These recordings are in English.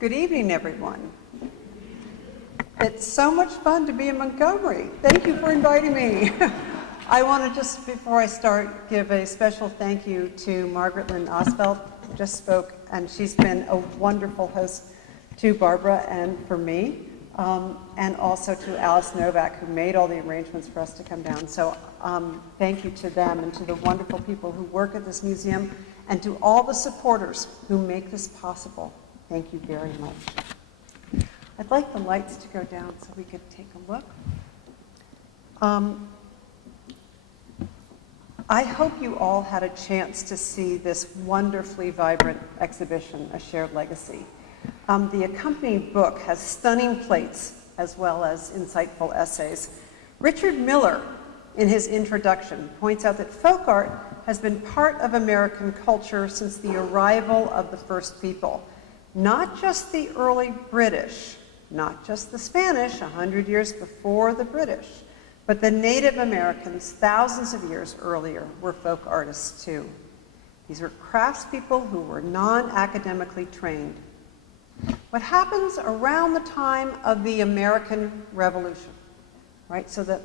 Good evening, everyone. It's so much fun to be in Montgomery. Thank you for inviting me. I want to just, before I start, give a special thank you to Margaret Lynn Osfeld, who just spoke, and she's been a wonderful host to Barbara and for me, and also to Alice Novak, who made all the arrangements for us to come down. So thank you to them and to the wonderful people who work at this museum, and to all the supporters who make this possible. Thank you very much. I'd like the lights to go down so we could take a look. I hope you all had a chance to see this wonderfully vibrant exhibition, A Shared Legacy. The accompanying book has stunning plates as well as insightful essays. Richard Miller, in his introduction, points out that folk art has been part of American culture since the arrival of the first people. Not just the early British, not just the Spanish 100 years before the British, but the Native Americans thousands of years earlier were folk artists too. These were craftspeople who were non-academically trained. What happens around the time of the American Revolution, right? So the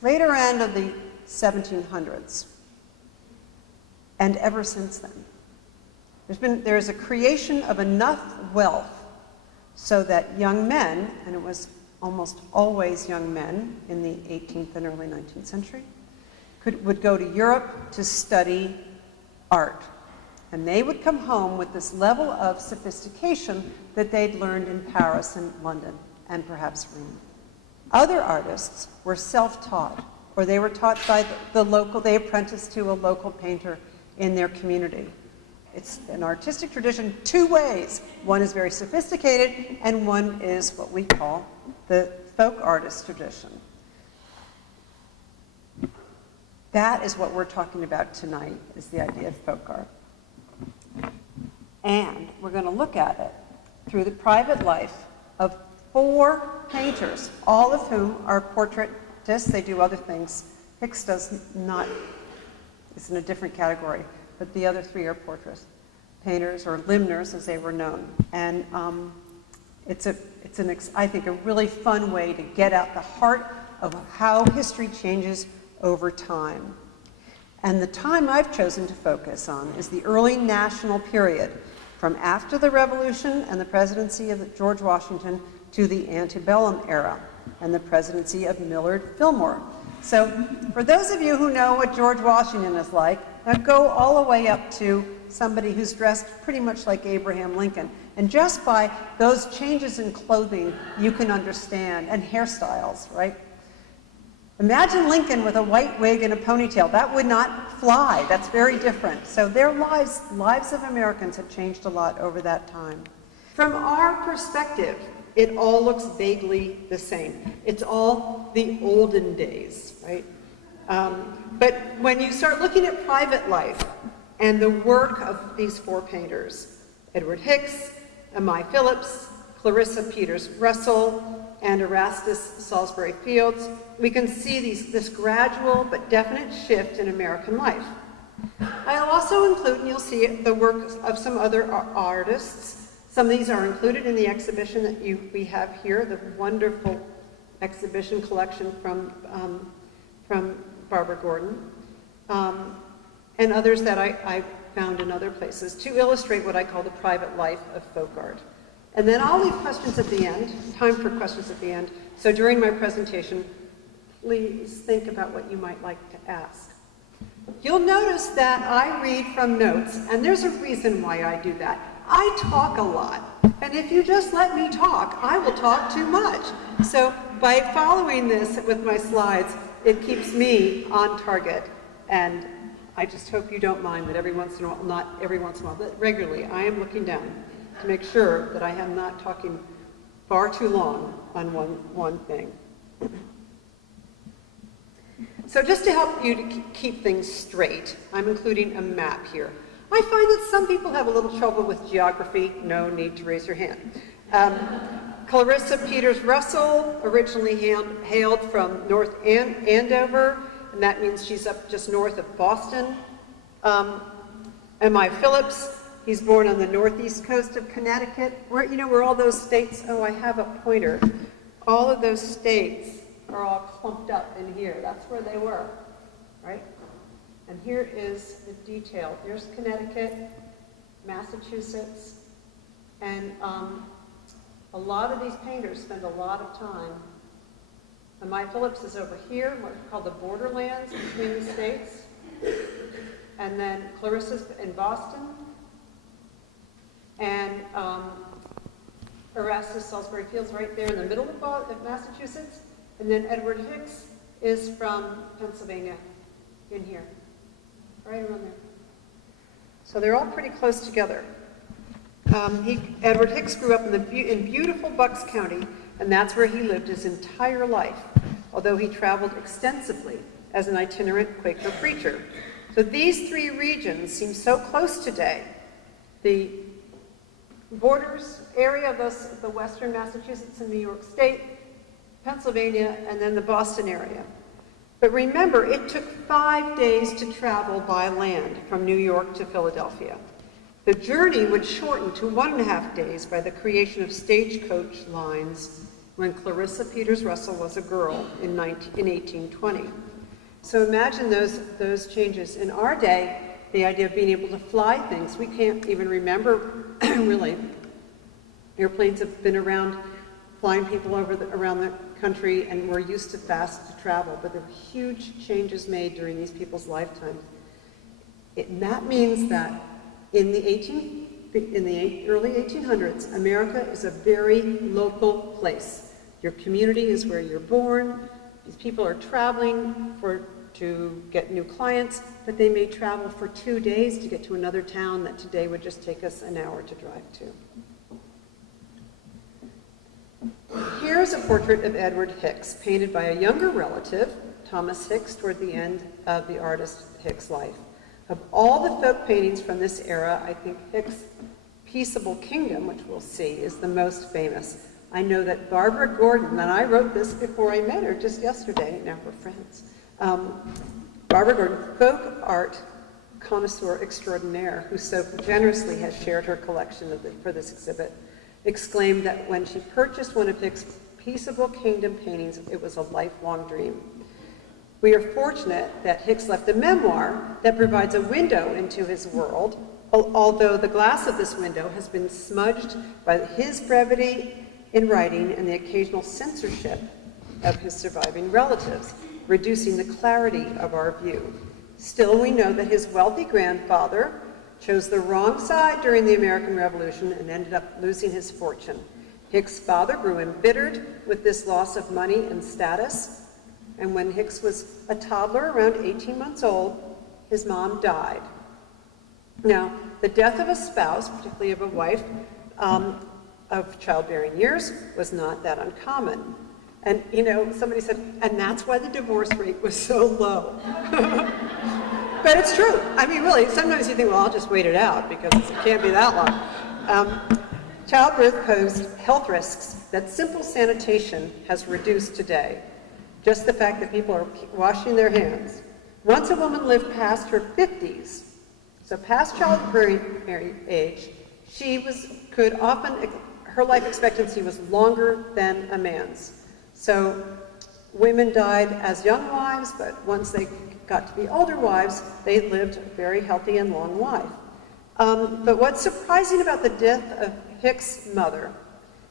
later end of the 1700s, and ever since then, there's a creation of enough wealth so that young men, and it was almost always young men in the 18th and early 19th century, would go to Europe to study art. And they would come home with this level of sophistication that they'd learned in Paris and London and perhaps Rome. Other artists were self-taught, or they were taught by they apprenticed to a local painter in their community. It's an artistic tradition two ways. One is very sophisticated, and one is what we call the folk artist tradition. That is what we're talking about tonight, is the idea of folk art. And we're going to look at it through the private life of 4 painters, all of whom are portraitists. They do other things. Hicks does not, is in a different category, but the other 3 are portrait painters, or limners as they were known. And it's I think, a really fun way to get at the heart of how history changes over time. And the time I've chosen to focus on is the early national period, from after the Revolution and the presidency of George Washington to the antebellum era and the presidency of Millard Fillmore. So for those of you who know what George Washington is like, now go all the way up to somebody who's dressed pretty much like Abraham Lincoln. And just by those changes in clothing, you can understand, and hairstyles, right? Imagine Lincoln with a white wig and a ponytail. That would not fly. That's very different. So their lives of Americans have changed a lot over that time. From our perspective, it all looks vaguely the same. It's all the olden days, right? But when you start looking at private life and the work of these 4 painters, Edward Hicks, Amai Phillips, Clarissa Peters Russell, and Erastus Salisbury Fields, we can see this gradual but definite shift in American life. I'll also include, and you'll see it, the work of some other artists. Some of these are included in the exhibition that we have here, the wonderful exhibition collection from Barbara Gordon, and others that I found in other places to illustrate what I call the private life of folk art. And then I'll leave questions at the end, time for questions at the end. So during my presentation, please think about what you might like to ask. You'll notice that I read from notes, and there's a reason why I do that. I talk a lot, and if you just let me talk, I will talk too much. So by following this with my slides, it keeps me on target, and I just hope you don't mind that every once in a while, not every once in a while, but regularly, I am looking down to make sure that I am not talking far too long on one thing. So just to help you to keep things straight, I'm including a map here. I find that some people have a little trouble with geography. No need to raise your hand. Clarissa Peters Russell originally hailed from North Andover, and that means she's up just north of Boston. Amai Phillips He's born on the northeast coast of Connecticut, where all those states, oh, I have a pointer. All of those states are all clumped up in here. That's where they were, right? And here is the detail. Here's Connecticut, Massachusetts, and a lot of these painters spend a lot of time. And Maya Phillips is over here, what's called the borderlands between the states. And then Clarissa's in Boston. And Erastus Salisbury Field's right there in the middle of Massachusetts. And then Edward Hicks is from Pennsylvania, in here, right around there. So they're all pretty close together. Edward Hicks grew up in beautiful Bucks County, and that's where he lived his entire life, although he traveled extensively as an itinerant Quaker preacher. So these three regions seem so close today. The borders area of the western Massachusetts and New York State, Pennsylvania, and then the Boston area. But remember, it took 5 days to travel by land from New York to Philadelphia. The journey would shorten to 1.5 days by the creation of stagecoach lines when Clarissa Peters Russell was a girl in 1820. So imagine those changes. In our day, the idea of being able to fly things, we can't even remember, really. Airplanes have been around, flying people around the country, and we're used to fast travel, but there were huge changes made during these people's lifetimes. And that means that in the early 1800s, America is a very local place. Your community is where you're born. These people are traveling to get new clients, but they may travel for 2 days to get to another town that today would just take us an hour to drive to. Here's a portrait of Edward Hicks, painted by a younger relative, Thomas Hicks, toward the end of the artist Hicks' life. Of all the folk paintings from this era, I think Hicks' Peaceable Kingdom, which we'll see, is the most famous. I know that Barbara Gordon, and I wrote this before I met her just yesterday, now we're friends. Barbara Gordon, folk art connoisseur extraordinaire, who so generously has shared her collection for this exhibit, exclaimed that when she purchased one of Hicks' Peaceable Kingdom paintings, it was a lifelong dream. We are fortunate that Hicks left a memoir that provides a window into his world, although the glass of this window has been smudged by his brevity in writing and the occasional censorship of his surviving relatives, reducing the clarity of our view. Still, we know that his wealthy grandfather chose the wrong side during the American Revolution and ended up losing his fortune. Hicks' father grew embittered with this loss of money and status, and when Hicks was a toddler, around 18 months old, his mom died. Now, the death of a spouse, particularly of a wife of childbearing years, was not that uncommon. And, somebody said, and that's why the divorce rate was so low. But it's true. I mean, really, sometimes you think, well, I'll just wait it out because it can't be that long. Childbirth posed health risks that simple sanitation has reduced today. Just the fact that people are washing their hands. Once a woman lived past her 50s, so past childbearing age, her life expectancy was longer than a man's. So women died as young wives, but once they got to be older wives, they lived a very healthy and long life. But what's surprising about the death of Hicks' mother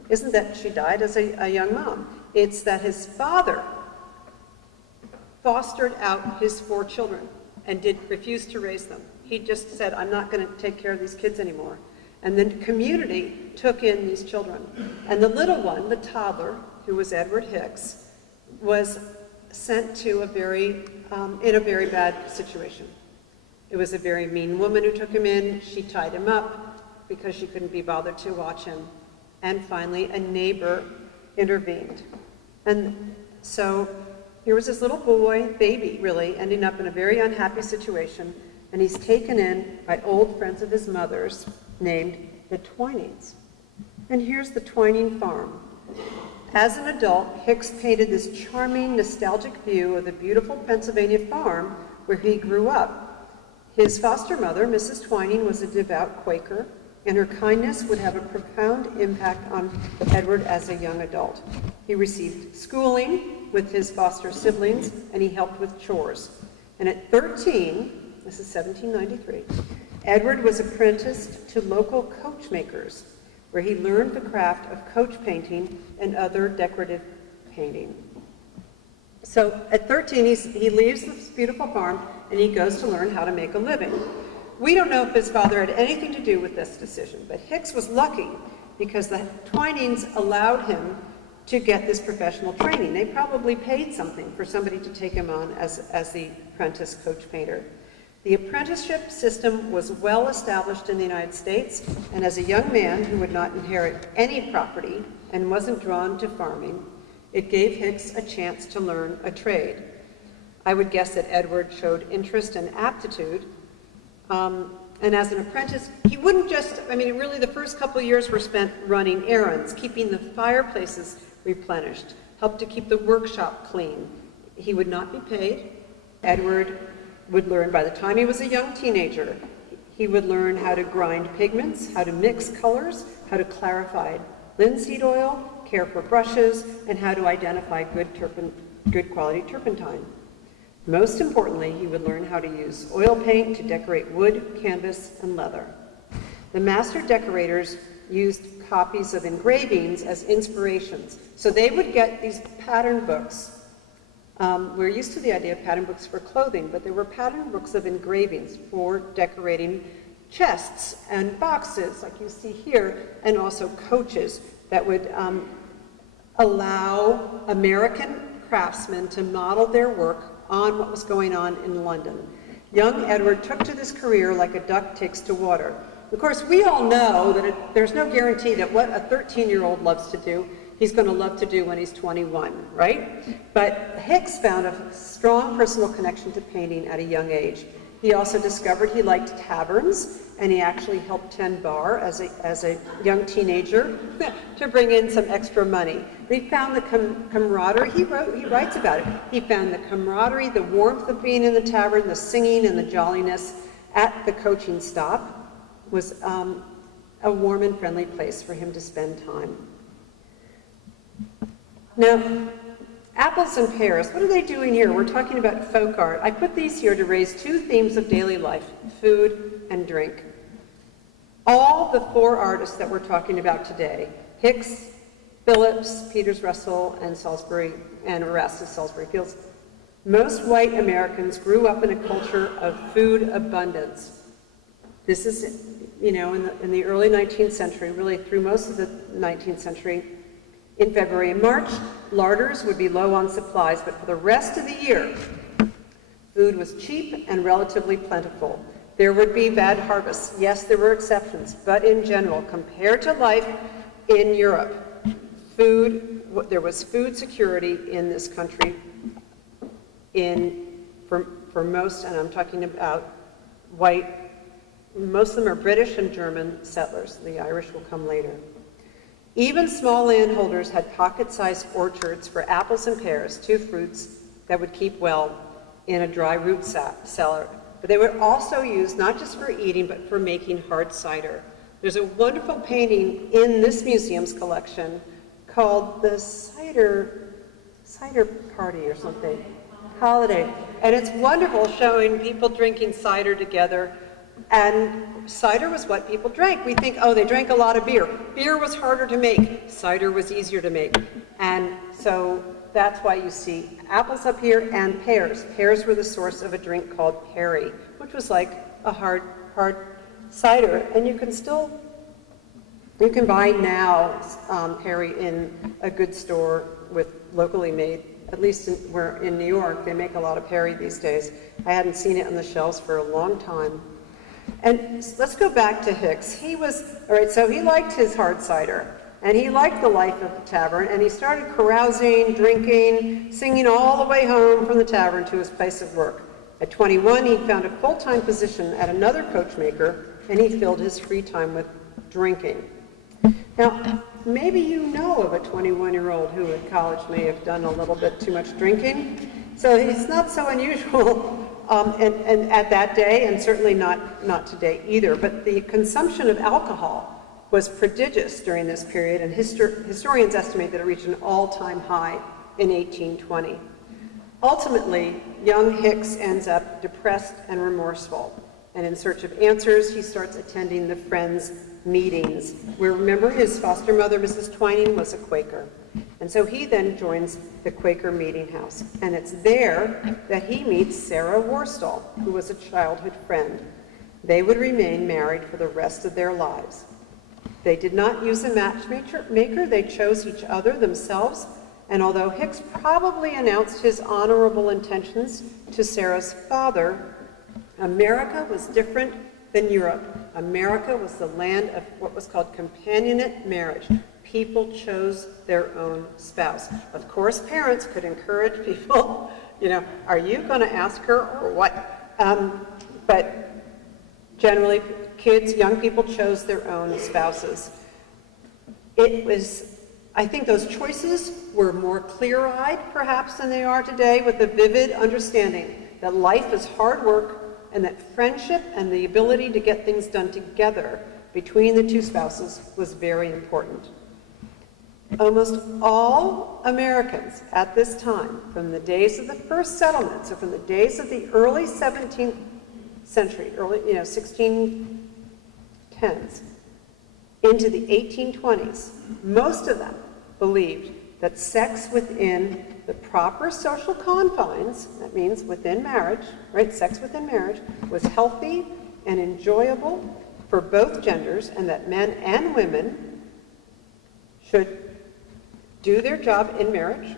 isn't that she died as a young mom. It's that his father fostered out his 4 children and refused to raise them. He just said, I'm not going to take care of these kids anymore. And then the community took in these children. And the little one, the toddler, who was Edward Hicks, was sent to in a very bad situation. It was a very mean woman who took him in. She tied him up because she couldn't be bothered to watch him. And finally, a neighbor intervened. And so here was this little boy, baby really, ending up in a very unhappy situation, and he's taken in by old friends of his mother's named the Twinings. And here's the Twining farm. As an adult, Hicks painted this charming, nostalgic view of the beautiful Pennsylvania farm where he grew up. His foster mother, Mrs. Twining, was a devout Quaker, and her kindness would have a profound impact on Edward as a young adult. He received schooling with his foster siblings, and he helped with chores. And at 13, this is 1793, Edward was apprenticed to local coachmakers, where he learned the craft of coach painting and other decorative painting. So at 13, he leaves this beautiful farm and he goes to learn how to make a living. We don't know if his father had anything to do with this decision, but Hicks was lucky because the Twinings allowed him to get this professional training. They probably paid something for somebody to take him on as the apprentice coach painter. The apprenticeship system was well established in the United States, and as a young man who would not inherit any property and wasn't drawn to farming, it gave Hicks a chance to learn a trade. I would guess that Edward showed interest and aptitude, and as an apprentice, he wouldn't just, really the first couple of years were spent running errands, keeping the fireplaces replenished, helped to keep the workshop clean. He would not be paid. Edward would learn, by the time he was a young teenager, he would learn how to grind pigments, how to mix colors, how to clarify linseed oil, care for brushes, and how to identify good quality turpentine. Most importantly, he would learn how to use oil paint to decorate wood, canvas, and leather. The master decorators used copies of engravings as inspirations. So they would get these pattern books. We're used to the idea of pattern books for clothing, but there were pattern books of engravings for decorating chests and boxes, like you see here, and also coaches that would allow American craftsmen to model their work on what was going on in London. Young Edward took to this career like a duck takes to water. Of course, we all know that there's no guarantee that what a 13-year-old loves to do, he's going to love to do when he's 21, right? But Hicks found a strong personal connection to painting at a young age. He also discovered he liked taverns, and he actually helped tend bar as a young teenager to bring in some extra money. But he found the camaraderie, he writes about it, he found the camaraderie, the warmth of being in the tavern, the singing and the jolliness at the coaching stop was a warm and friendly place for him to spend time. Now, apples and pears, what are they doing here? We're talking about folk art. I put these here to raise two themes of daily life, food and drink. All the four artists that we're talking about today, Hicks, Phillips, Peters Russell, and Salisbury, and Erastus Salisbury Fields, most white Americans grew up in a culture of food abundance. This is, in the early 19th century, really through most of the 19th century. In February and March, larders would be low on supplies, but for the rest of the year, food was cheap and relatively plentiful. There would be bad harvests. Yes, there were exceptions, but in general, compared to life in Europe, there was food security in this country for most, and I'm talking about white, most of them are British and German settlers. The Irish will come later. Even small landholders had pocket-sized orchards for apples and pears, two fruits that would keep well in a dry root cellar. But they were also used not just for eating, but for making hard cider. There's a wonderful painting in this museum's collection called the Cider Party or something, Holiday. And it's wonderful, showing people drinking cider together. And cider was what people drank. We think, oh, they drank a lot of beer. Beer was harder to make. Cider was easier to make. And so that's why you see apples up here and pears. Pears were the source of a drink called perry, which was like a hard cider. And you can buy now perry in a good store with locally made, at least in New York, they make a lot of perry these days. I hadn't seen it on the shelves for a long time. And let's go back to Hicks. So he liked his hard cider, and he liked the life of the tavern, and he started carousing, drinking, singing all the way home from the tavern to his place of work. At 21, he found a full-time position at another coachmaker, and he filled his free time with drinking. Now, maybe you know of a 21-year-old who at college may have done a little bit too much drinking. So he's not so unusual and at that day, and certainly not today either. But the consumption of alcohol was prodigious during this period, and historians estimate that it reached an all-time high in 1820. Ultimately, young Hicks ends up depressed and remorseful, and in search of answers, he starts attending the Friends meetings, where, remember, his foster mother, Mrs. Twining, was a Quaker. And so he then joins the Quaker Meeting House, and it's there that he meets Sarah Worstall, who was a childhood friend. They would remain married for the rest of their lives. They did not use a matchmaker, they chose each other themselves, and although Hicks probably announced his honorable intentions to Sarah's father, America was different than Europe. America was the land of what was called companionate marriage. People chose their own spouse. Of course, parents could encourage people, are you going to ask her or what? But generally, young people chose their own spouses. I think those choices were more clear-eyed, perhaps, than they are today, with the vivid understanding that life is hard work and that friendship and the ability to get things done together between the two spouses was very important. Almost all Americans at this time, from the days of the first settlement, so from the days of the early 17th century, 1610s, into the 1820s, most of them believed that sex within the proper social confines, that means within marriage, right, sex within marriage, was healthy and enjoyable for both genders, and that men and women should do their job in marriage,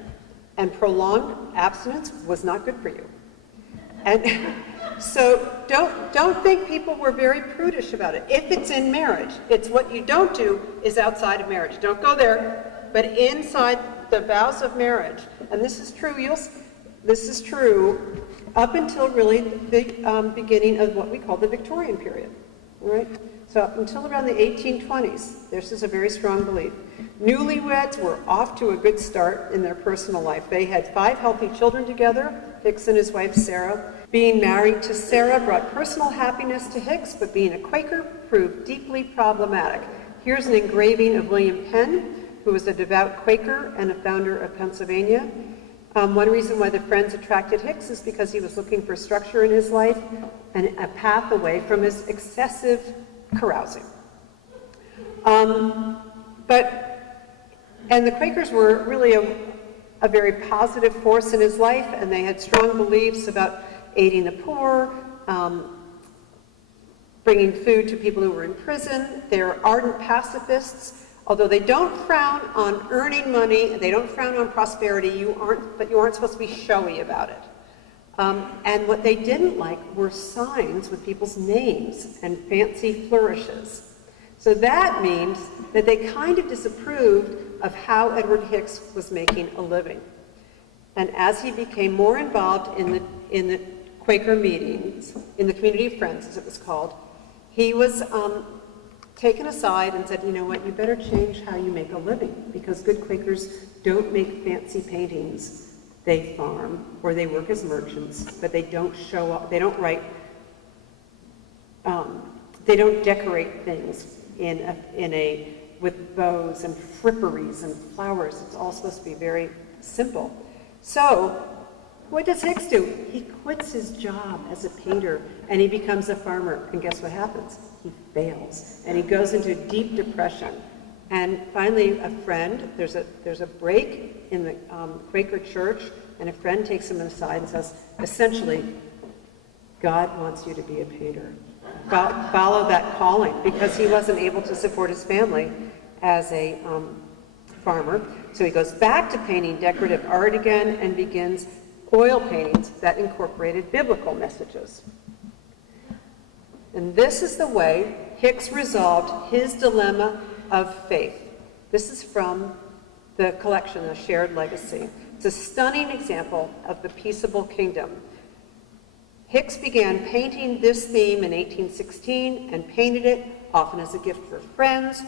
and prolonged abstinence was not good for you. And so don't think people were very prudish about it. If it's in marriage, it's what you don't do is outside of marriage. Don't go there, but inside the vows of marriage. And this is true. This is true up until really the beginning of what we call the Victorian period. All right? So up until around the 1820s, this is a very strong belief. Newlyweds were off to a good start in their personal life. They had 5 healthy children together, Hicks and his wife Sarah. Being married to Sarah brought personal happiness to Hicks, but being a Quaker proved deeply problematic. Here's an engraving of William Penn, who was a devout Quaker and a founder of Pennsylvania. One reason why the Friends attracted Hicks is because he was looking for structure in his life and a path away from his excessive carousing. And the Quakers were really a very positive force in his life, and they had strong beliefs about aiding the poor, bringing food to people who were in prison. They're ardent pacifists. Although they don't frown on earning money, they don't frown on prosperity, but you aren't supposed to be showy about it. And what they didn't like were signs with people's names and fancy flourishes. So that means that they kind of disapproved of how Edward Hicks was making a living. And as he became more involved in the Quaker meetings, in the Community of Friends, as it was called, he was taken aside and said, you know what, you better change how you make a living, because good Quakers don't make fancy paintings. They farm, or they work as merchants, but they don't show up, they don't write, they don't decorate things with bows and fripperies and flowers. It's all supposed to be very simple. So, what does Hicks do? He quits his job as a painter and he becomes a farmer. And guess what happens? He fails. And he goes into deep depression. And finally, a friend, there's a break in the Quaker church, and a friend takes him aside and says, essentially, God wants you to be a painter. Follow that calling, because he wasn't able to support his family as a farmer. So he goes back to painting decorative art again and begins oil paintings that incorporated biblical messages. And this is the way Hicks resolved his dilemma of faith. This is from the collection, A Shared Legacy. It's a stunning example of the peaceable kingdom. Hicks began painting this theme in 1816 and painted it often as a gift for friends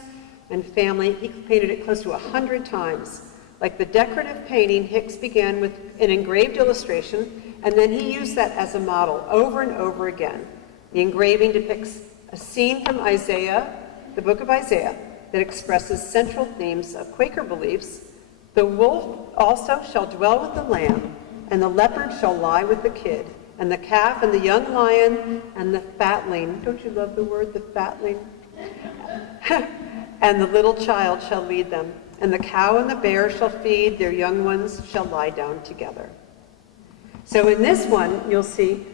and family. He painted it close to 100 times. Like the decorative painting, Hicks began with an engraved illustration, and then he used that as a model over and over again. The engraving depicts a scene from Isaiah, the book of Isaiah, that expresses central themes of Quaker beliefs. The wolf also shall dwell with the lamb, and the leopard shall lie with the kid, and the calf and the young lion and the fatling. Don't you love the word, the fatling? And the little child shall lead them, and the cow and the bear shall feed, their young ones shall lie down together. So in this one, you'll see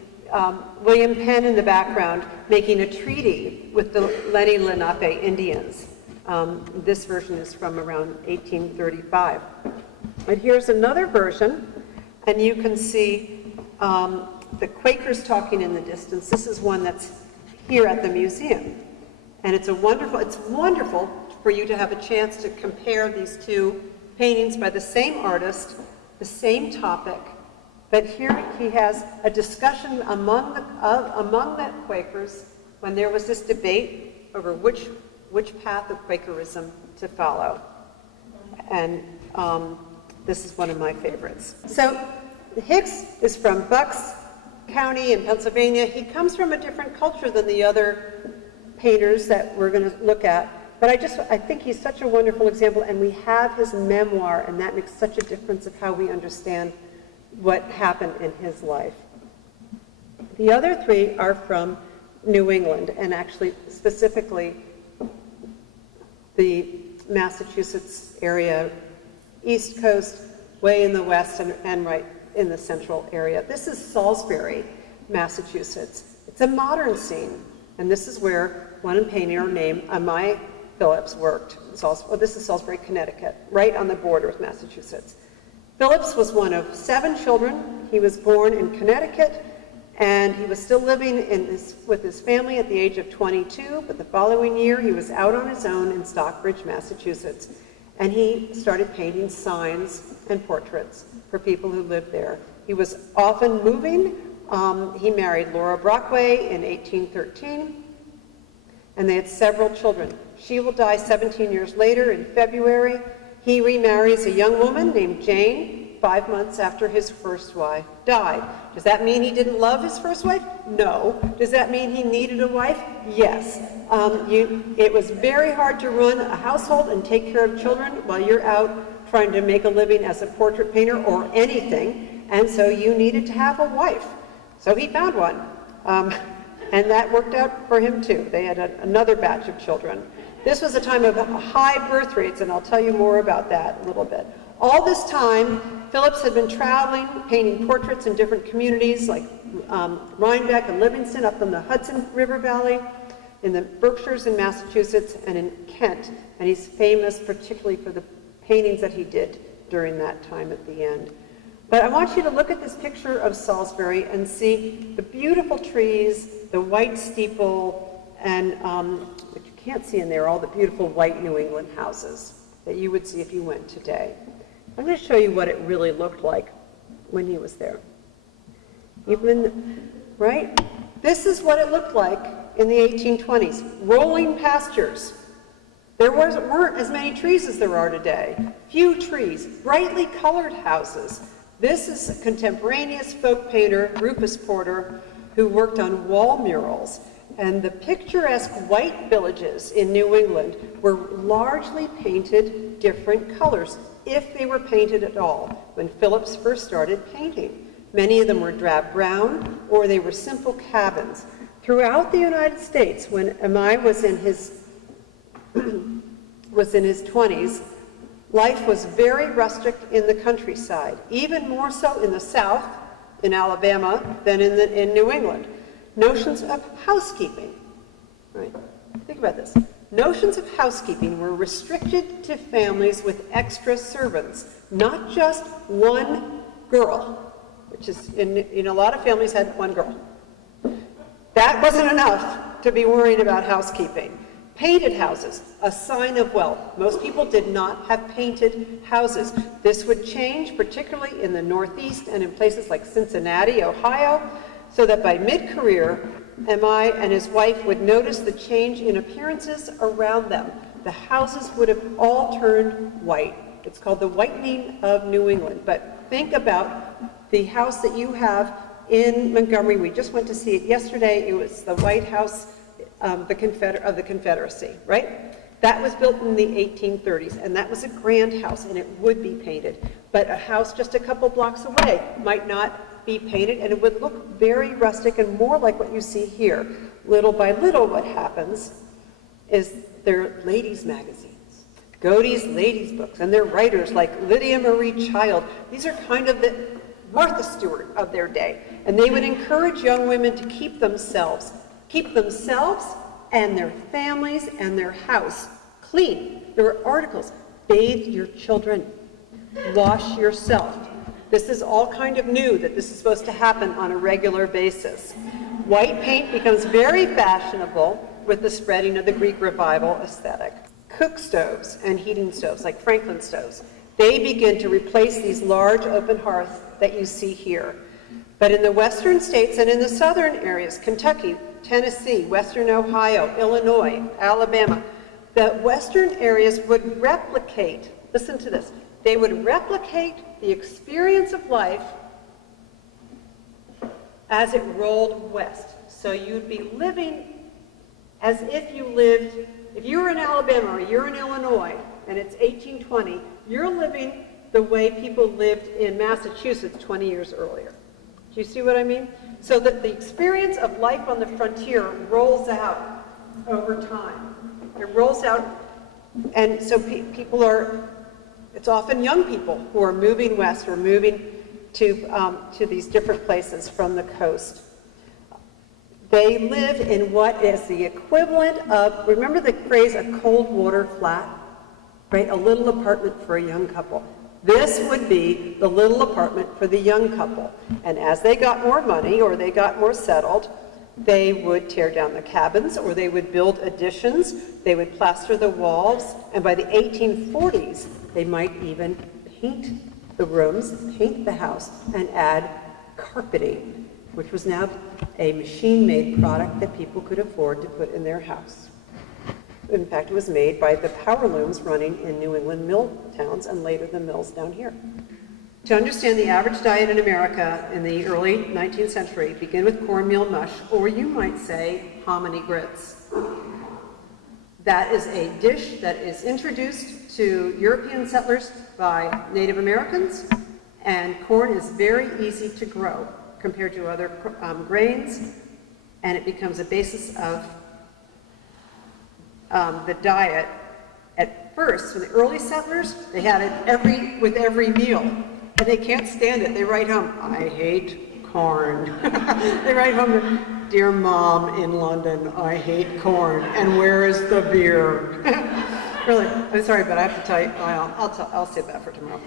William Penn in the background making a treaty with the Lenni Lenape Indians. This version is from around 1835. And here's another version, and you can see the Quakers talking in the distance. This is one that's here at the museum. And it's wonderful for you to have a chance to compare these two paintings by the same artist, the same topic, but here he has a discussion among the Quakers when there was this debate over which path of Quakerism to follow. And this is one of my favorites. So Hicks is from Bucks County in Pennsylvania. He comes from a different culture than the other painters that we're going to look at. But I think he's such a wonderful example, and we have his memoir, and that makes such a difference of how we understand what happened in his life. The other three are from New England, and actually specifically the Massachusetts area, East Coast, way in the west, and right in the central area. This is Salisbury, Massachusetts. It's a modern scene, and this is where one painter named Amai Phillips worked. This is Salisbury, Connecticut, right on the border with Massachusetts. Phillips was one of 7 children. He was born in Connecticut, and he was still living with his family at the age of 22, but the following year he was out on his own in Stockbridge, Massachusetts, and he started painting signs and portraits for people who lived there. He was often moving. He married Laura Brockway in 1813, and they had several children. She will die 17 years later in February. He remarries a young woman named Jane 5 months after his first wife died. Does that mean he didn't love his first wife? No. Does that mean he needed a wife? Yes. It was very hard to run a household and take care of children while you're out trying to make a living as a portrait painter or anything, and so you needed to have a wife. So he found one, and that worked out for him too. They had another batch of children. This was a time of high birth rates, and I'll tell you more about that a little bit. All this time, Phillips had been traveling, painting portraits in different communities like Rhinebeck and Livingston up in the Hudson River Valley, in the Berkshires in Massachusetts, and in Kent. And he's famous particularly for the paintings that he did during that time at the end. But I want you to look at this picture of Salisbury and see the beautiful trees, the white steeple, and what you can't see in there, all the beautiful white New England houses that you would see if you went today. I'm going to show you what it really looked like when he was there. Right? This is what it looked like in the 1820s. Rolling pastures. There weren't as many trees as there are today. Few trees, brightly colored houses. This is a contemporaneous folk painter, Rufus Porter, who worked on wall murals. And the picturesque white villages in New England were largely painted different colors, if they were painted at all, when Phillips first started painting. Many of them were drab brown, or they were simple cabins. Throughout the United States, when Amai was in his 20s, life was very rustic in the countryside, even more so in the South, in Alabama, than in New England. Notions of housekeeping, right? Think about this. Notions of housekeeping were restricted to families with extra servants, not just one girl, which is, in a lot of families had one girl. That wasn't enough to be worried about housekeeping. Painted houses, a sign of wealth. Most people did not have painted houses. This would change, particularly in the Northeast and in places like Cincinnati, Ohio, so that by mid-career, Amai and his wife would notice the change in appearances around them. The houses would have all turned white, It's called the whitening of New England. But think about the house that you have in Montgomery. We just went to see it yesterday. It was the White House of the Confederacy, right? That was built in the 1830s, and that was a grand house, and it would be painted. But a house just a couple blocks away might not be painted, and it would look very rustic and more like what you see here. Little by little, what happens is there are ladies' magazines, Godey's ladies' books, and they're writers like Lydia Marie Child. These are kind of the Martha Stewart of their day, and they would encourage young women to keep themselves and their families and their house clean. There were articles, bathe your children, wash yourself. This is all kind of new, that this is supposed to happen on a regular basis. White paint becomes very fashionable with the spreading of the Greek Revival aesthetic. Cook stoves and heating stoves, like Franklin stoves, they begin to replace these large open hearths that you see here. But in the western states and in the southern areas, Kentucky, Tennessee, western Ohio, Illinois, Alabama, the western areas would replicate, listen to this, they would replicate the experience of life as it rolled west. So you'd be living as if you lived, if you were in Alabama or you're in Illinois and it's 1820, you're living the way people lived in Massachusetts 20 years earlier. Do you see what I mean? So that the experience of life on the frontier rolls out over time. It rolls out, and so people are, it's often young people who are moving west or moving to these different places from the coast. They live in what is the equivalent of, remember the phrase, a cold water flat? Right, a little apartment for a young couple. This would be the little apartment for the young couple. And as they got more money or they got more settled, they would tear down the cabins or they would build additions. They would plaster the walls. And by the 1840s, they might even paint the rooms, paint the house, and add carpeting, which was now a machine-made product that people could afford to put in their house. In fact, it was made by the power looms running in New England mill towns and later the mills down here. To understand the average diet in America in the early 19th century, begin with cornmeal mush, or you might say hominy grits. That is a dish that is introduced to European settlers by Native Americans, and corn is very easy to grow compared to other grains, and it becomes a basis of the diet. At first, for the early settlers, they had it with every meal, and they can't stand it. They write home, I hate corn. They write home, dear mom in London, I hate corn, and where is the beer? Really, I'm sorry, but I have to tell you, I'll save that for tomorrow.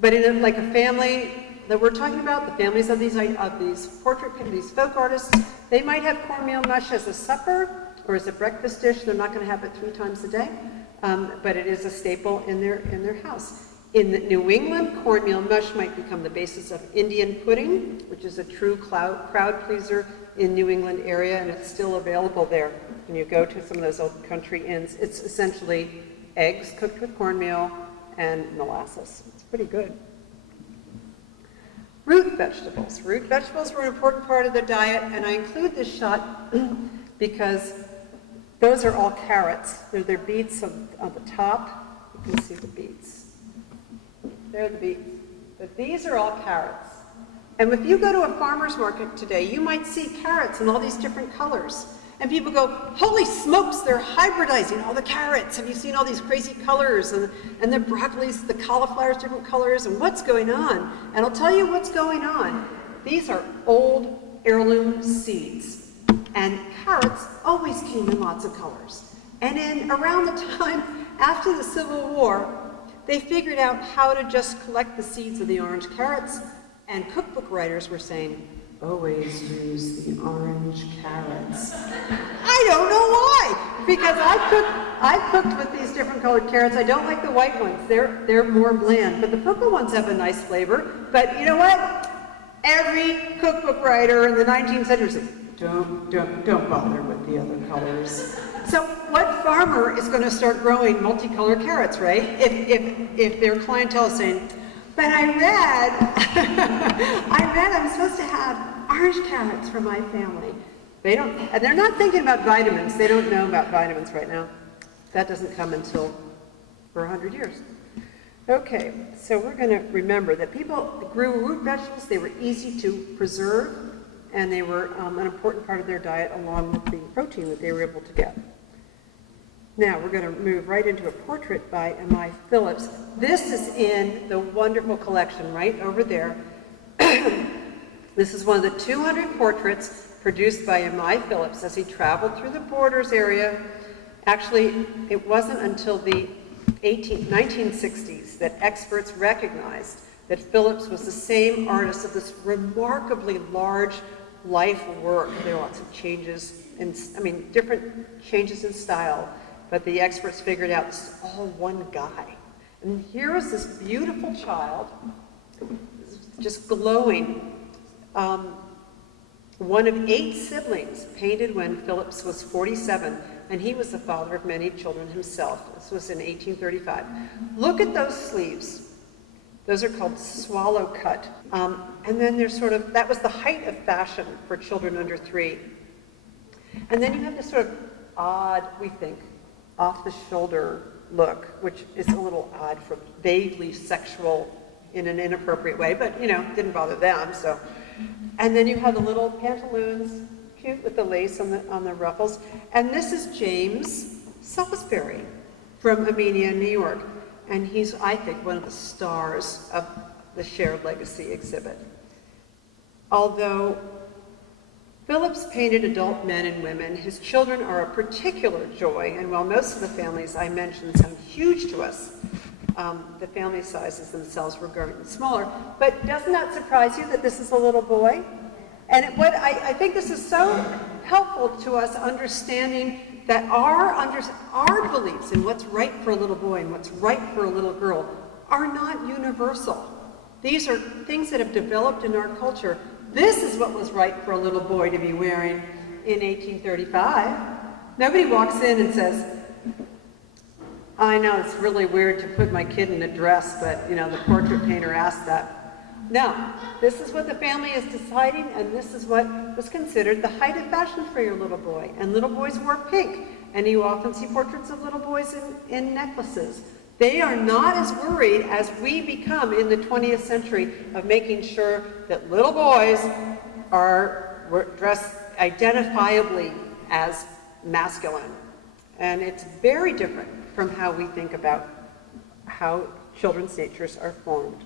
But in like a family that we're talking about, the families of these folk artists, they might have cornmeal mush as a supper, or as a breakfast dish. They're not going to have it 3 times a day, but it is a staple in their house. In New England, cornmeal mush might become the basis of Indian pudding, which is a true crowd pleaser in New England area, and it's still available there. When you go to some of those old country inns, it's essentially eggs cooked with cornmeal and molasses. It's pretty good. Root vegetables. Root vegetables were an important part of the diet, and I include this shot because those are all carrots. They're beets on the top. You can see the beets. They're the beets. But these are all carrots. And if you go to a farmer's market today, you might see carrots in all these different colors. And people go, holy smokes, they're hybridizing all the carrots. Have you seen all these crazy colors? And the broccolis, the cauliflowers, different colors, and what's going on? And I'll tell you what's going on. These are old heirloom seeds. And carrots always came in lots of colors. And around the time after the Civil War, they figured out how to just collect the seeds of the orange carrots, and cookbook writers were saying, always use the orange carrots. I don't know why, because I've cooked with these different colored carrots. I don't like the white ones. They're more bland, but the purple ones have a nice flavor. But you know what? Every cookbook writer in the 19th century said, don't bother with the other colors. So what farmer is going to start growing multicolored carrots, right? If their clientele is saying, but I read I'm supposed to have orange carrots for my family. They don't, and they're not thinking about vitamins. They don't know about vitamins right now. That doesn't come until for 100 years. Okay, so we're going to remember that people grew root vegetables. They were easy to preserve, and they were an important part of their diet along with the protein that they were able to get. Now we're going to move right into a portrait by M.I. Phillips. This is in the wonderful collection right over there. This is one of the 200 portraits produced by M.I. Phillips as he traveled through the borders area. Actually, it wasn't until the 1960s that experts recognized that Phillips was the same artist of this remarkably large life work. There are lots of changes, different changes in style, but the experts figured out this is all one guy. And here is this beautiful child, just glowing, one of 8 siblings, painted when Phillips was 47, and he was the father of many children himself. This was in 1835. Look at those sleeves. Those are called swallow cut. And then there's sort of, that was the height of fashion for children under 3. And then you have this sort of odd, we think, off-the-shoulder look, which is a little odd for vaguely sexual in an inappropriate way, but, didn't bother them, so. And then you have the little pantaloons, cute with the lace on the ruffles. And this is James Salisbury from Amenia, New York. And he's, I think, one of the stars of the Shared Legacy exhibit. Although Phillips painted adult men and women, his children are a particular joy, and while most of the families I mentioned sound huge to us, the family sizes themselves were growing smaller. But doesn't that surprise you that this is a little boy? And I think this is so helpful to us understanding that our beliefs in what's right for a little boy and what's right for a little girl are not universal. These are things that have developed in our culture. This is what was right for a little boy to be wearing in 1835. Nobody walks in and says, I know it's really weird to put my kid in a dress, but the portrait painter asked that. No, this is what the family is deciding, and this is what was considered the height of fashion for your little boy. And little boys wore pink, and you often see portraits of little boys in necklaces. They are not as worried as we become in the 20th century of making sure that little boys are dressed identifiably as masculine. And it's very different from how we think about how children's natures are formed.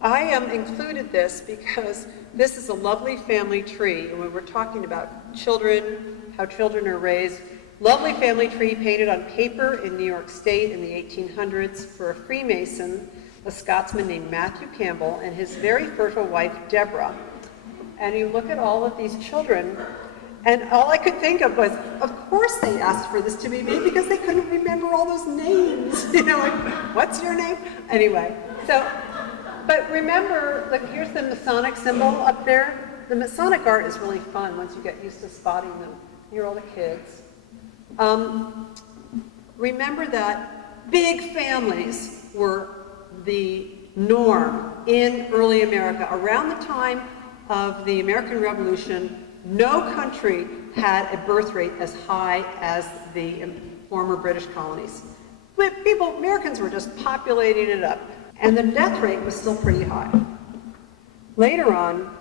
I included this because this is a lovely family tree, and when we're talking about children, how children are raised, lovely family tree painted on paper in New York State in the 1800s for a Freemason, a Scotsman named Matthew Campbell, and his very fertile wife, Deborah. And you look at all of these children, and all I could think of was, of course they asked for this to be made because they couldn't remember all those names. Like, what's your name? Anyway, so, but remember, like, here's the Masonic symbol up there. The Masonic art is really fun once you get used to spotting them. Here are all the kids. Remember that big families were the norm in early America. Around the time of the American Revolution, no country had a birth rate as high as the former British colonies. Americans were just populating it up, and the death rate was still pretty high. Later on,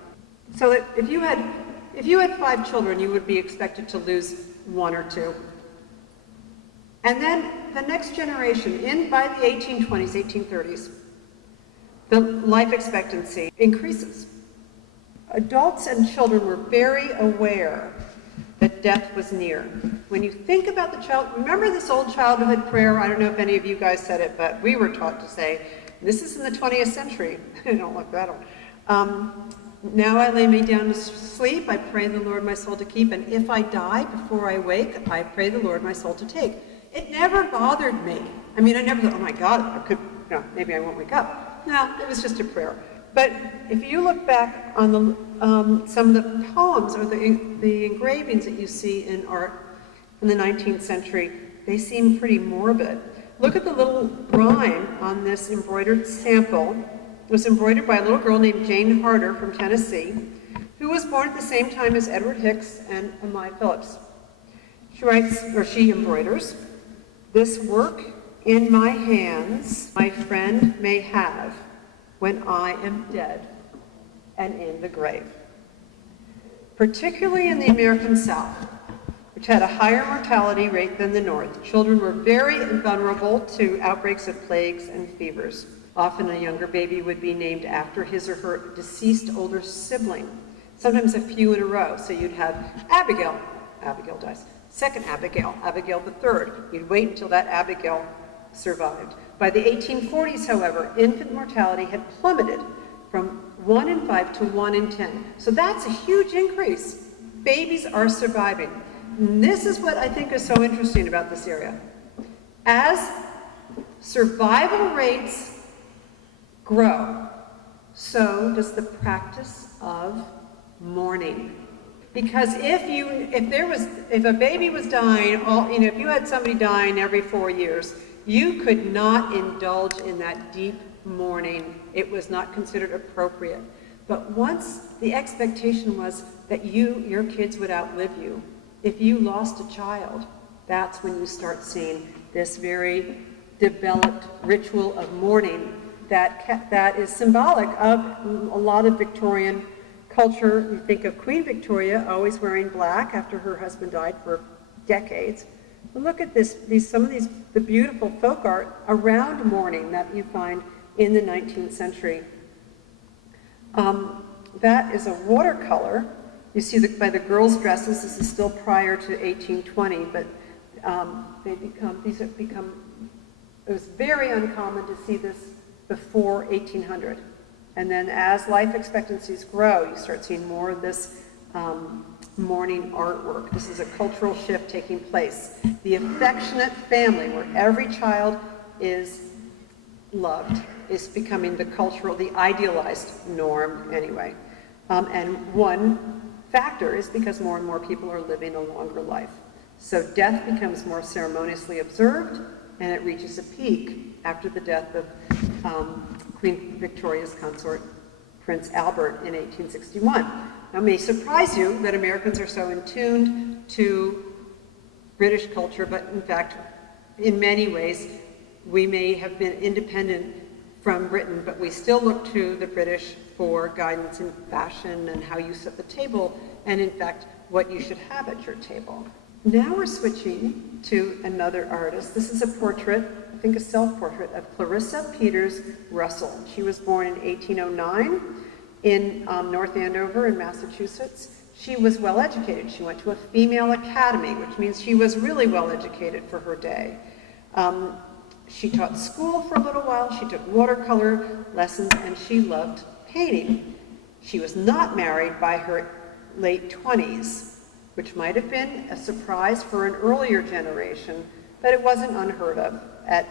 so that if you had 5 children, you would be expected to lose 1 or 2. And then the next generation, by the 1820s, 1830s, the life expectancy increases. Adults and children were very aware that death was near. When you think about the child, remember this old childhood prayer? I don't know if any of you guys said it, but we were taught to say, this is in the 20th century. I don't look that old. Now I lay me down to sleep, I pray the Lord my soul to keep, and if I die before I wake, I pray the Lord my soul to take. It never bothered me. I mean, I never thought, oh my God, maybe I won't wake up. No, it was just a prayer. But if you look back on some of the poems or the engravings that you see in art in the 19th century, they seem pretty morbid. Look at the little rhyme on this embroidered sample. It was embroidered by a little girl named Jane Harder from Tennessee, who was born at the same time as Edward Hicks and Amaya Phillips. She writes, or she embroiders, "This work in my hands my friend may have when I am dead and in the grave." Particularly in the American South, which had a higher mortality rate than the North, children were very vulnerable to outbreaks of plagues and fevers. Often a younger baby would be named after his or her deceased older sibling, sometimes a few in a row. So you'd have Abigail, Abigail dies. Second Abigail, Abigail the third. You'd wait until that Abigail survived. By the 1840s, however, infant mortality had plummeted from 1 in 5 to 1 in 10. So that's a huge increase. Babies are surviving. And this is what I think is so interesting about this area. As survival rates grow, so does the practice of mourning. Because if a baby was dying, if you had somebody dying every 4 years, you could not indulge in that deep mourning. It was not considered appropriate. But once the expectation was that your kids would outlive you, if you lost a child, that's when you start seeing this very developed ritual of mourning that is symbolic of a lot of Victorian culture. You think of Queen Victoria always wearing black after her husband died for decades. But look at the beautiful folk art around mourning that you find in the 19th century. That is a watercolor. You see by the girls' dresses, this is still prior to 1820, but it was very uncommon to see this before 1800. And then as life expectancies grow, you start seeing more of this mourning artwork. This is a cultural shift taking place. The affectionate family, where every child is loved, is becoming the idealized norm anyway. And one factor is because more and more people are living a longer life. So death becomes more ceremoniously observed, and it reaches a peak after the death of Queen Victoria's consort, Prince Albert, in 1861. Now, it may surprise you that Americans are so in tune to British culture, but in fact, in many ways, we may have been independent from Britain, but we still look to the British for guidance in fashion and how you set the table, and in fact, what you should have at your table. Now we're switching to another artist. This is a portrait, I think a self-portrait, of Clarissa Peters Russell. She was born in 1809 in North Andover in Massachusetts. She was well educated. She went to a female academy, which means she was really well educated for her day. She taught school for a little while. She took watercolor lessons, and she loved painting. She was not married by her late 20s, which might have been a surprise for an earlier generation, but it wasn't unheard of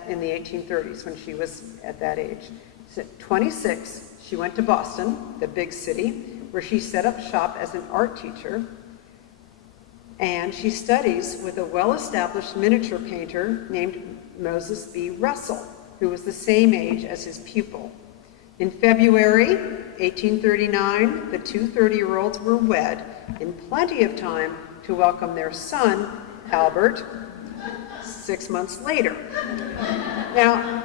in the 1830s when she was at that age. So at 26, she went to Boston, the big city, where she set up shop as an art teacher, and she studies with a well-established miniature painter named Moses B. Russell, who was the same age as his pupil. In February 1839, the two 30-year-olds were wed in plenty of time to welcome their son, Albert, 6 months later. Now,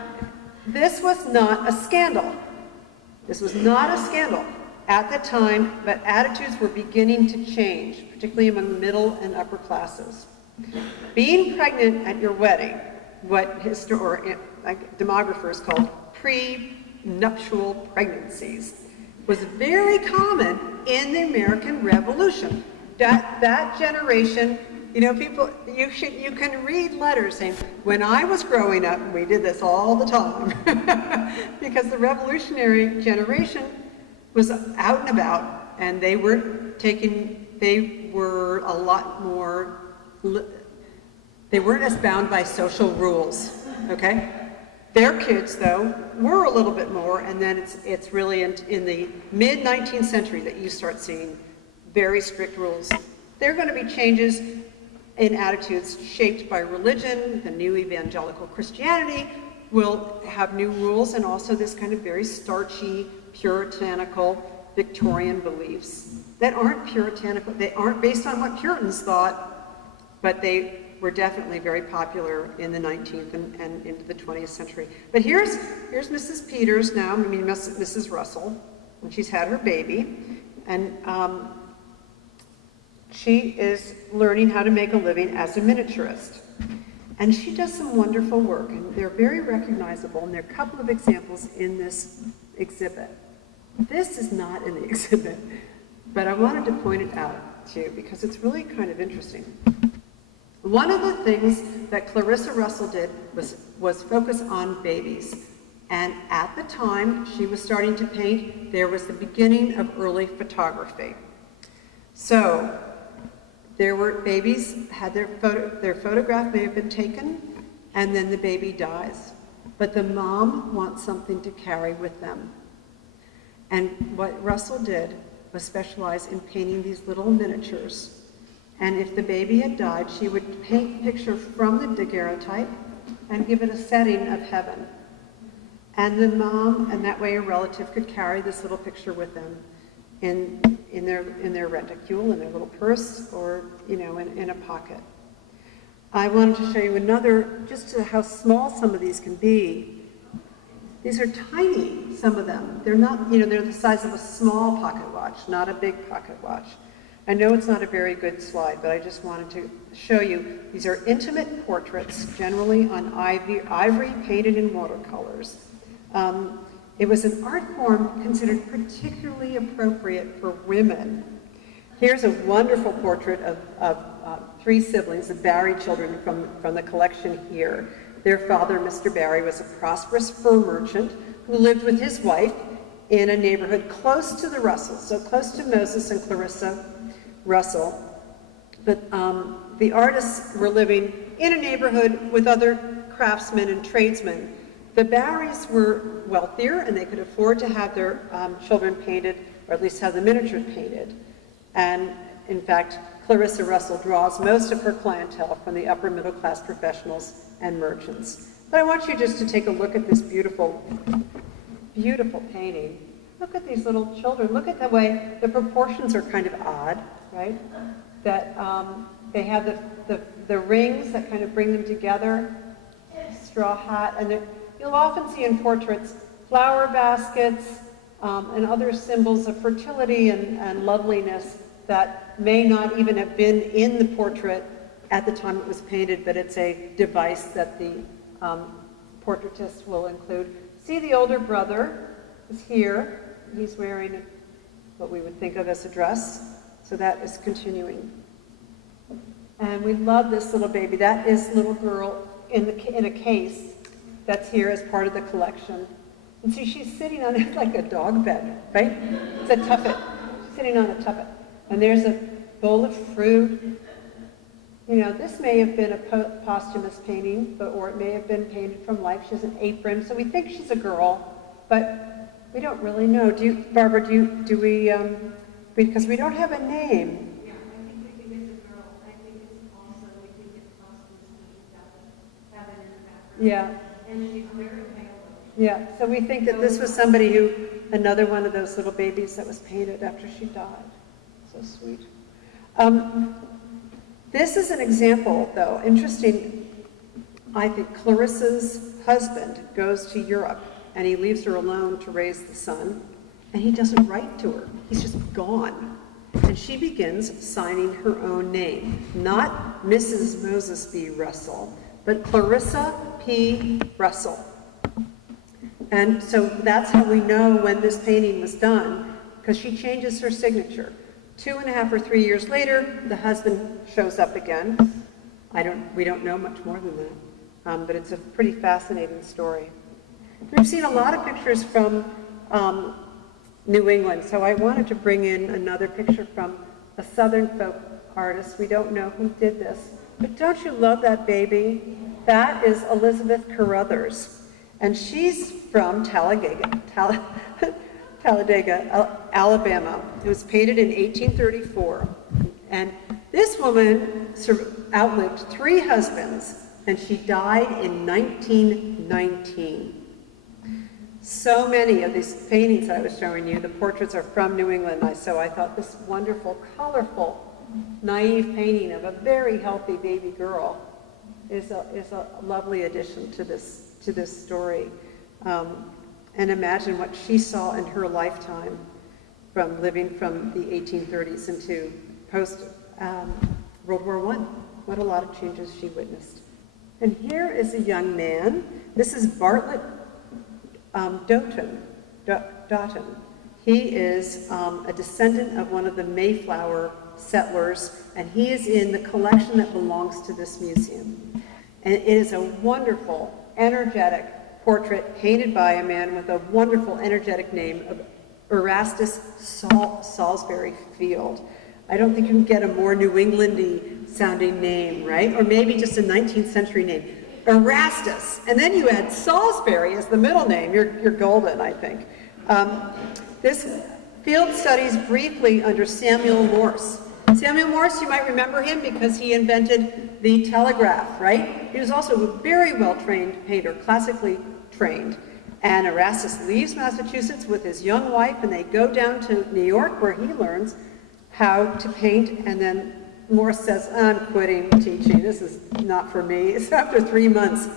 this was not a scandal. This was not a scandal at the time, but attitudes were beginning to change, particularly among the middle and upper classes. Being pregnant at your wedding, what demographers called pre-nuptial pregnancies, was very common in the American Revolution. That generation, people, you can read letters saying, when I was growing up, we did this all the time. Because the revolutionary generation was out and about, and they were a lot more, they weren't as bound by social rules, okay? Their kids, though, were a little bit more, and then it's really in the mid-19th century that you start seeing very strict rules. There are going to be changes in attitudes shaped by religion. The new evangelical Christianity will have new rules, and also this kind of very starchy, puritanical, Victorian beliefs that aren't puritanical. They aren't based on what Puritans thought, but they were definitely very popular in the 19th and into the 20th century. But here's Mrs. Peters now, I mean Mrs. Russell, and she's had her baby, and she is learning how to make a living as a miniaturist. And she does some wonderful work, and they're very recognizable, and there are a couple of examples in this exhibit. This is not in the exhibit, but I wanted to point it out to you because it's really kind of interesting. One of the things that Clarissa Russell did was focus on babies. And at the time she was starting to paint, there was the beginning of early photography. So there were babies, had their photograph may have been taken, and then the baby dies. But the mom wants something to carry with them. And what Russell did was specialize in painting these little miniatures. And if the baby had died, she would paint a picture from the daguerreotype and give it a setting of heaven. And the mom, and that way a relative could carry this little picture with them in their reticule, in their little purse, or in a pocket. I wanted to show you another, just how small some of these can be. These are tiny, some of them. They're not, they're the size of a small pocket watch, not a big pocket watch. I know it's not a very good slide, but I just wanted to show you. These are intimate portraits, generally on ivory painted in watercolors. It was an art form considered particularly appropriate for women. Here's a wonderful portrait of three siblings, the Barry children from the collection here. Their father, Mr. Barry, was a prosperous fur merchant who lived with his wife in a neighborhood close to the Russells, so close to Moses and Clarissa Russell. But the artists were living in a neighborhood with other craftsmen and tradesmen. The Barrys were wealthier, and they could afford to have their children painted, or at least have the miniatures painted. And in fact, Clarissa Russell draws most of her clientele from the upper middle class professionals and merchants. But I want you just to take a look at this beautiful, beautiful painting. Look at these little children. Look at the way the proportions are kind of odd, right? That they have the rings that kind of bring them together, straw hat, and you'll often see in portraits flower baskets and other symbols of fertility and loveliness that may not even have been in the portrait at the time it was painted, but it's a device that the portraitist will include. See, the older brother is here. He's wearing what we would think of as a dress, so that is continuing. And we love this little baby. That is little girl in a case that's here as part of the collection. And see, she's sitting on it like a dog bed, right? It's a tuffet. She's sitting on a tuffet. And there's a bowl of fruit. This may have been a posthumous painting, or it may have been painted from life. She has an apron, so we think she's a girl, but we don't really know. Barbara, do we, because we don't have a name. Yeah, I think we think it's a girl. I think it's also, we think it's posthumous, have it in the background. Yeah. And she's very pale. Yeah, so we think that this was somebody another one of those little babies that was painted after she died. So sweet. This is an example, though, interesting. I think Clarissa's husband goes to Europe, and he leaves her alone to raise the son, and he doesn't write to her. He's just gone. And she begins signing her own name, not Mrs. Moses B. Russell, but Clarissa P. Russell. And so that's how we know when this painting was done, because she changes her signature. 2.5 or 3 years later, the husband shows up again. We don't know much more than that, but it's a pretty fascinating story. We've seen a lot of pictures from New England, so I wanted to bring in another picture from a Southern folk artist. We don't know who did this, but don't you love that baby? That is Elizabeth Carruthers. And she's from Talladega, Alabama. It was painted in 1834. And this woman outlived 3 husbands, and she died in 1919. So many of these paintings I was showing you, the portraits are from New England, so I thought this wonderful, colorful, naive painting of a very healthy baby girl is a lovely addition to this story. And imagine what she saw in her lifetime from living from the 1830s into post World War I. What a lot of changes she witnessed. And here is a young man. This is Bartlett Doughton. He is a descendant of one of the Mayflower settlers, and he is in the collection that belongs to this museum. And it is a wonderful, energetic portrait painted by a man with a wonderful, energetic name of Erastus Salisbury Field. I don't think you can get a more New England-y sounding name, right? Or maybe just a 19th century name. Erastus, and then you add Salisbury as the middle name, you're golden, I think. This Field studies briefly under Samuel Morse. Samuel Morse, you might remember him because he invented the telegraph, right? He was also a very well-trained painter, classically trained. And Erastus leaves Massachusetts with his young wife, and they go down to New York where he learns how to paint, and then Morse says, I'm quitting teaching, this is not for me. So after 3 months,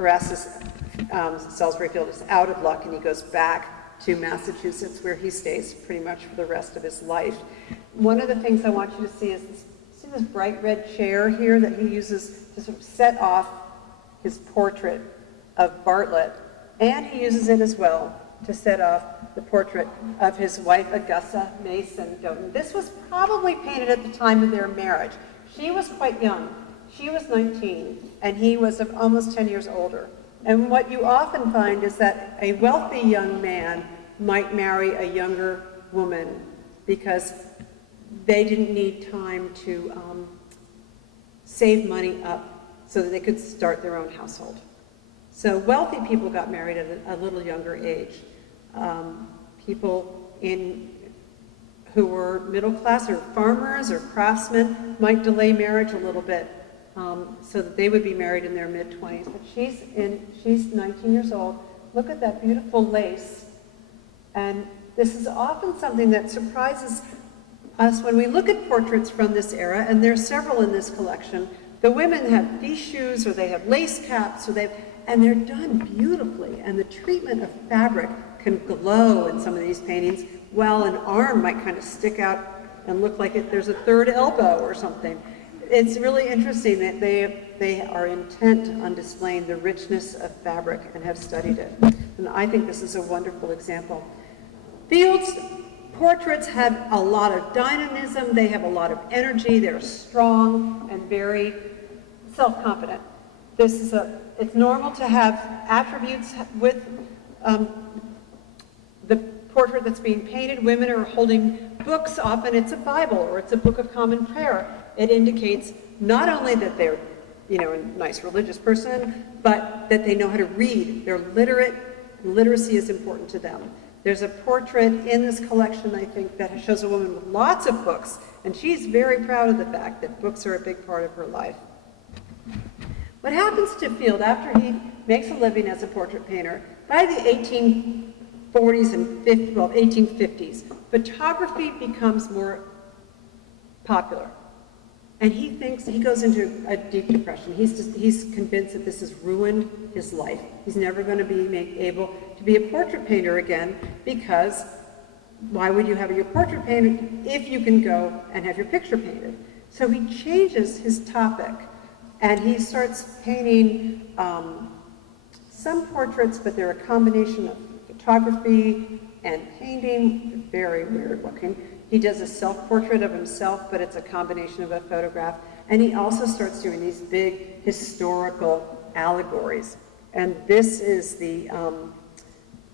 Erastus Salisbury Field is out of luck, and he goes back to Massachusetts, where he stays pretty much for the rest of his life. One of the things I want you to see is this bright red chair here that he uses to sort of set off his portrait of Bartlett, and he uses it as well to set off the portrait of his wife, Augusta Mason Doughton. This was probably painted at the time of their marriage. She was quite young. She was 19, and he was almost 10 years older. And what you often find is that a wealthy young man might marry a younger woman because they didn't need time to save money up so that they could start their own household. So wealthy people got married at a little younger age. People who were middle class or farmers or craftsmen might delay marriage a little bit so that they would be married in their mid-20s. But she's 19 years old. Look at that beautiful lace. And this is often something that surprises us when we look at portraits from this era, and there's several in this collection. The women have these shoes, or they have lace caps, and they're done beautifully. And the treatment of fabric can glow in some of these paintings, while an arm might kind of stick out and look like there's a third elbow or something. It's really interesting that they are intent on displaying the richness of fabric and have studied it. And I think this is a wonderful example. Field's portraits have a lot of dynamism, they have a lot of energy, they're strong and very self-confident. It's normal to have attributes with the portrait that's being painted. Women are holding books, often it's a Bible or it's a book of common prayer. It indicates not only that they're a nice religious person, but that they know how to read. They're literate. Literacy is important to them. There's a portrait in this collection, I think, that shows a woman with lots of books, and she's very proud of the fact that books are a big part of her life. What happens to Field after he makes a living as a portrait painter? By the 1840s and 1850s, photography becomes more popular. And he goes into a deep depression. He's convinced that this has ruined his life. He's never going to be able to be a portrait painter again, because why would you have your portrait painted if you can go and have your picture painted? So he changes his topic, and he starts painting some portraits, but they're a combination of photography and painting, very weird looking. He does a self-portrait of himself, but it's a combination of a photograph. And he also starts doing these big historical allegories. And this is the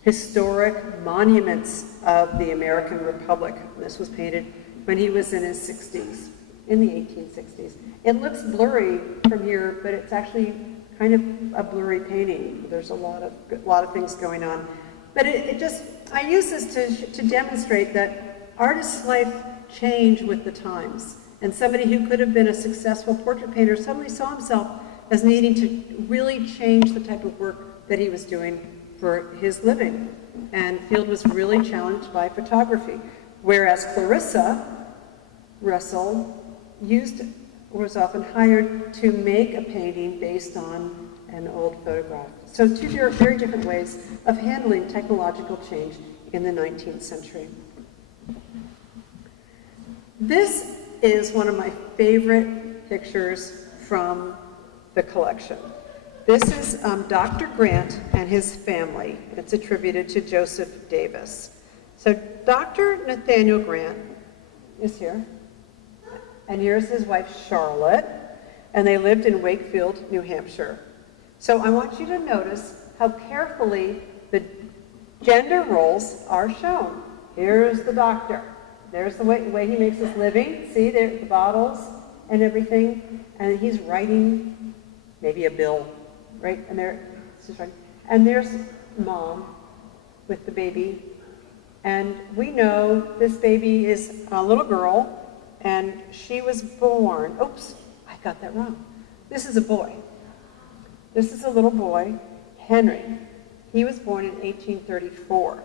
historic monuments of the American Republic. This was painted when he was in his 60s, in the 1860s. It looks blurry from here, but it's actually kind of a blurry painting. There's a lot of things going on. But I use this to demonstrate that artists' life change with the times. And somebody who could have been a successful portrait painter suddenly saw himself as needing to really change the type of work that he was doing for his living. And Field was really challenged by photography. Whereas Clarissa Russell was often hired to make a painting based on an old photograph. So two very different ways of handling technological change in the 19th century. This is one of my favorite pictures from the collection. This is Dr. Grant and his family. It's attributed to Joseph Davis. So Dr. Nathaniel Grant is here. And here's his wife, Charlotte. And they lived in Wakefield, New Hampshire. So I want you to notice how carefully the gender roles are shown. Here's the doctor. There's the way he makes his living. See, there's the bottles and everything. And he's writing maybe a bill, right? And there's mom with the baby. And we know this baby is a little girl, and she was born, oops, I got that wrong. This is a boy. This is a little boy, Henry. He was born in 1834.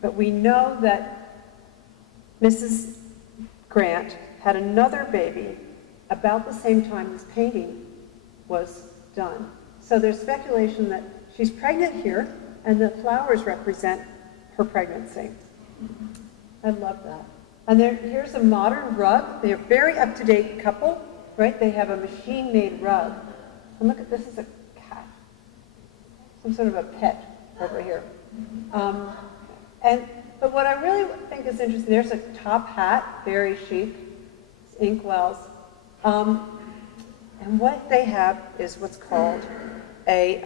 But we know that Mrs. Grant had another baby about the same time this painting was done. So there's speculation that she's pregnant here, and the flowers represent her pregnancy. I love that. And here's a modern rug. They're a very up-to-date couple, right? They have a machine-made rug. And look at this, is a cat. Some sort of a pet over here. But what I really think is interesting, there's a top hat, very chic, inkwells. And what they have is what's called a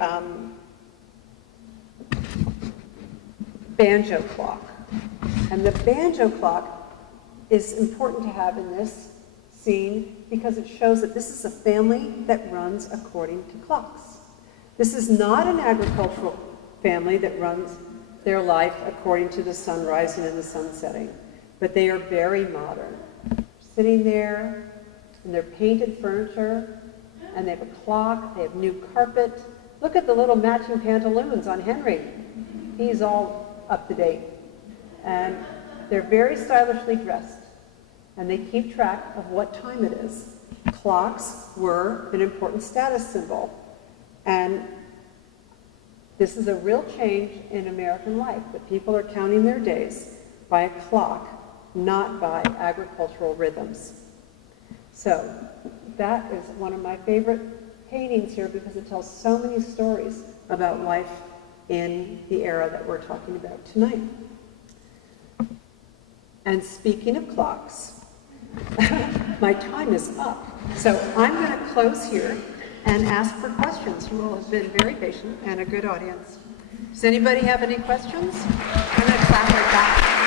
banjo clock. And the banjo clock is important to have in this scene because it shows that this is a family that runs according to clocks. This is not an agricultural family that runs their life according to the sun rising and the sun setting, but they are very modern. Sitting there, and they're painted furniture, and they have a clock, they have new carpet. Look at the little matching pantaloons on Henry. He's all up to date. And they're very stylishly dressed, and they keep track of what time it is. Clocks were an important status symbol, and this is a real change in American life, that people are counting their days by a clock, not by agricultural rhythms. So that is one of my favorite paintings here because it tells so many stories about life in the era that we're talking about tonight. And speaking of clocks, my time is up. So I'm going to close here and ask for questions. You all have been very patient and a good audience. Does anybody have any questions? I'm going to clap right back.